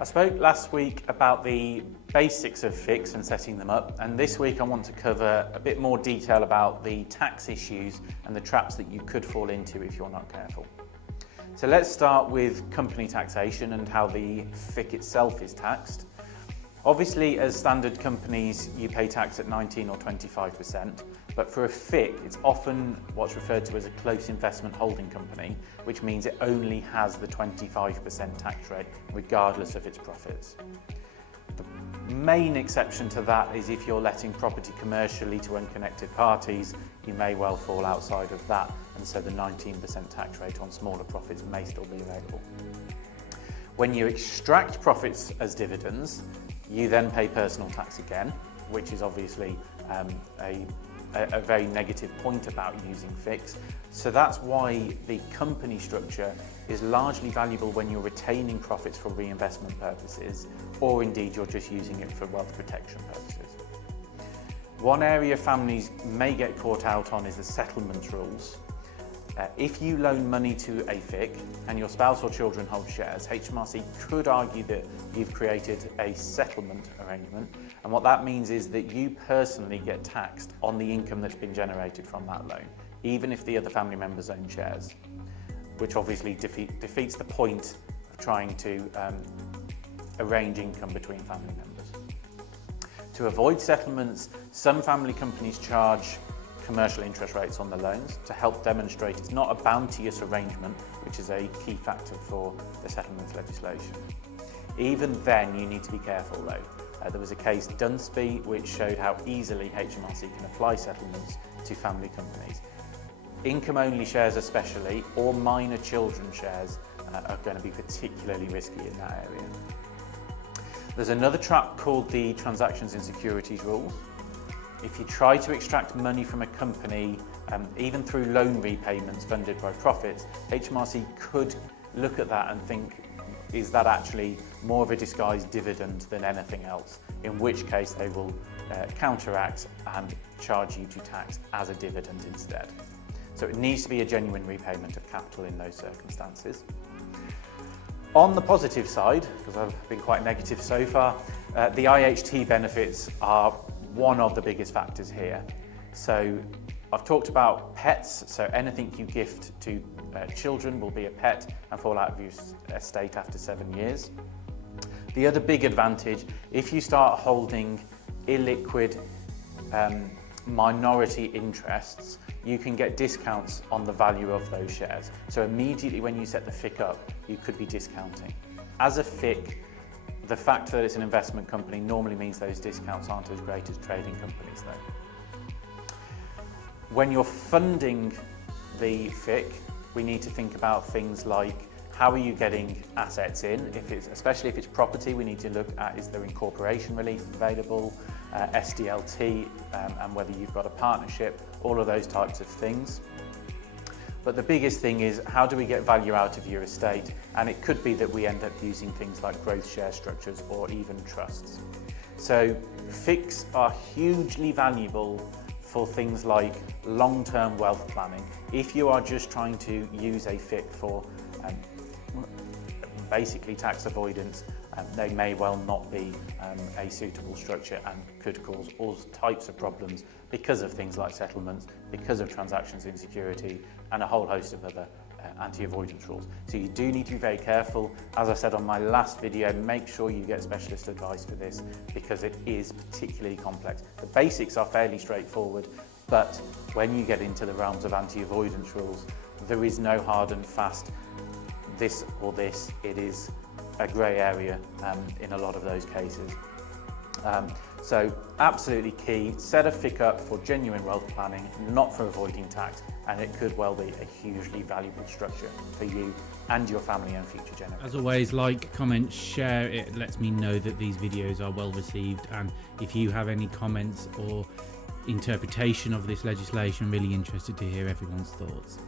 I spoke last week about the basics of FICs and setting them up, and this week I want to cover a bit more detail about the tax issues and the traps that you could fall into if you're not careful. So let's start with company taxation and how the FIC itself is taxed. Obviously, as standard companies, you pay tax at 19 or 25%, but for a FIC, it's often what's referred to as a close investment holding company, which means it only has the 25% tax rate, regardless of its profits. The main exception to that is if you're letting property commercially to unconnected parties, you may well fall outside of that, and so the 19% tax rate on smaller profits may still be available. When you extract profits as dividends, you then pay personal tax again, which is obviously a very negative point about using FICs. So that's why the company structure is largely valuable when you're retaining profits for reinvestment purposes, or indeed you're just using it for wealth protection purposes. One area families may get caught out on is the settlement rules. If you loan money to a FIC and your spouse or children hold shares, HMRC could argue that you've created a settlement arrangement, and what that means is that you personally get taxed on the income that's been generated from that loan, even if the other family members own shares, which obviously defeats the point of trying to arrange income between family members. To avoid settlements, some family companies charge commercial interest rates on the loans to help demonstrate it's not a bounteous arrangement, which is a key factor for the settlements legislation. Even then, you need to be careful though. There was a case, Dunsby, which showed how easily HMRC can apply settlements to family companies. Income-only shares especially, or minor children shares, are going to be particularly risky in that area. There's another trap called the transactions in securities rule. If you try to extract money from a company, even through loan repayments funded by profits, HMRC could look at that and think, is that actually more of a disguised dividend than anything else? In which case they will counteract and charge you to tax as a dividend instead. So it needs to be a genuine repayment of capital in those circumstances. On the positive side, because I've been quite negative so far, the IHT benefits are one of the biggest factors here. So I've talked about pets, so anything you gift to children will be a pet and fall out of your estate after 7 years. The other big advantage, if you start holding illiquid minority interests, you can get discounts on the value of those shares. So immediately when you set the FIC up, you could be discounting. As a FIC, the fact that it's an investment company normally means those discounts aren't as great as trading companies though. When you're funding the FIC, we need to think about things like how are you getting assets in? Especially if it's property, we need to look at is there incorporation relief available, SDLT, and whether you've got a partnership, all of those types of things. But the biggest thing is how do we get value out of your estate? And it could be that we end up using things like growth share structures or even trusts. So FICs are hugely valuable for things like long-term wealth planning. If you are just trying to use a FIC for basically tax avoidance, they may well not be a suitable structure and could cause all types of problems because of things like settlements, because of transactions in security, and a whole host of other anti-avoidance rules. So you do need to be very careful. As I said on my last video, make sure you get specialist advice for this because it is particularly complex. The basics are fairly straightforward, but when you get into the realms of anti-avoidance rules, there is no hard and fast this or this. It is a grey area in a lot of those cases. So absolutely key, set a FIC up for genuine wealth planning, not for avoiding tax, and it could well be a hugely valuable structure for you and your family and future generations. As always, like, comment, share. It lets me know that these videos are well received, and if you have any comments or interpretation of this legislation, really interested to hear everyone's thoughts.